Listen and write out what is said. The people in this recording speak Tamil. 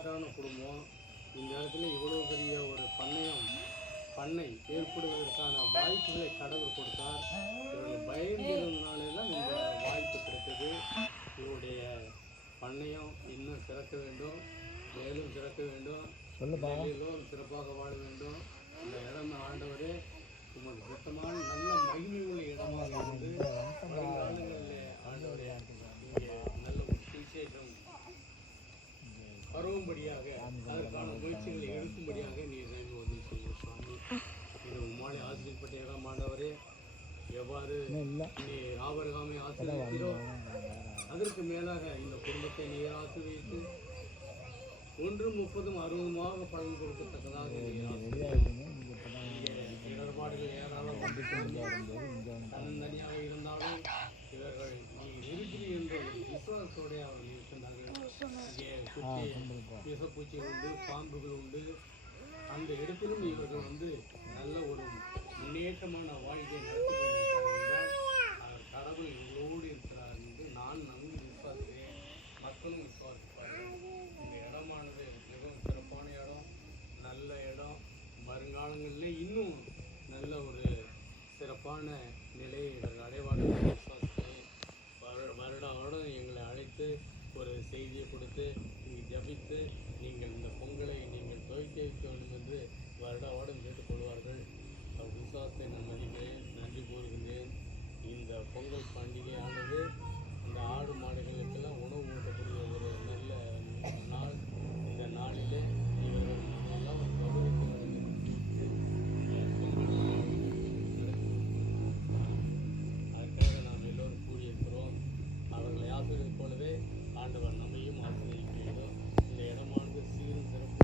பண்பாட்டான குடும்பம். இந்த இடத்துல இவ்வளோ பெரிய ஒரு பண்ணை ஏற்படுவதற்கான வாய்ப்புகளை கடவுள் கொடுத்தார். இவர்கள் பயந்திருந்தனாலே தான் இந்த வாய்ப்பு கிடைத்தது. இவருடைய பண்ணையம் இன்னும் சிறக்க வேண்டும், மேலும் சிறக்க வேண்டும், எல்லோரும் சிறப்பாக வாழ வேண்டும். இந்த இடம் ஆண்டவரே உமது சுத்தமான நல்ல மகிமை உள்ள இடமாக இருந்து வருங்காலங்களில் ஆண்டவரே இங்கே நல்ல ஒரு சுவிசேஷம் பரவும்படியாக அதற்கான முயற்சிகளை எடுக்கும்படியாக நீர் ஒரு செய்ய சுவாமி. இது உம்மாலே ஆசிரியப்பட்ட இடம் ஆண்டவரே. எவ்வாறு நீ ஆபரகாமை ஆசீர்வதித்தீரோ அதற்கு மேலாக இந்த குடும்பத்தை நீர் ஆசீர்வதித்து 1, 30, 60 பலன் கொடுக்கத்தக்கதாக இடர்பாடுகள் ஏராளம் தனியாக இருந்தாலும் இவர்கள் நீ இருக்கிறீ என்ற ஒரு விசுவாசத்தோடு அவர்கள் இருக்கின்றார்கள். இங்கே சுற்றி விஷப்பூச்சிகள் உண்டு, பாம்புகள் உண்டு. அந்த இடத்திலும் இவர்கள் நல்ல ஒரு முன்னேற்றமான வாழ்க்கையை நடத்தி கொண்டிருக்கிறார். கடவுள் இவர்களோடு இருக்கிறார் என்று நான் நன்கு விசுவாசிக்கிறேன், மக்களும் விசுவாசிப்பார்கள். இந்த இடமானது மிகவும் சிறப்பான இடம், நல்ல இடம். வருங்காலங்களில் இன்னும் நல்ல ஒரு சிறப்பான நிலையை இவர்கள் அடைவார்கள் விசுவாசிக்கிறேன். வருடம் எங்களை அழைத்து ஒரு செய்தியை கொடுத்து நீங்கள் ஜபித்து நீங்கள் இந்த பொங்கலை நீங்கள் துவக்கி வைக்க வேண்டும் என்று வருடம் கேட்டுக்கொள்வார்கள். விசுவாசத்தை நான் மதிக்கிறேன், நன்றி கூறுகின்றேன். இந்த பொங்கல் பண்டிகையானது இந்த ஆடு மாடுகளுக்கு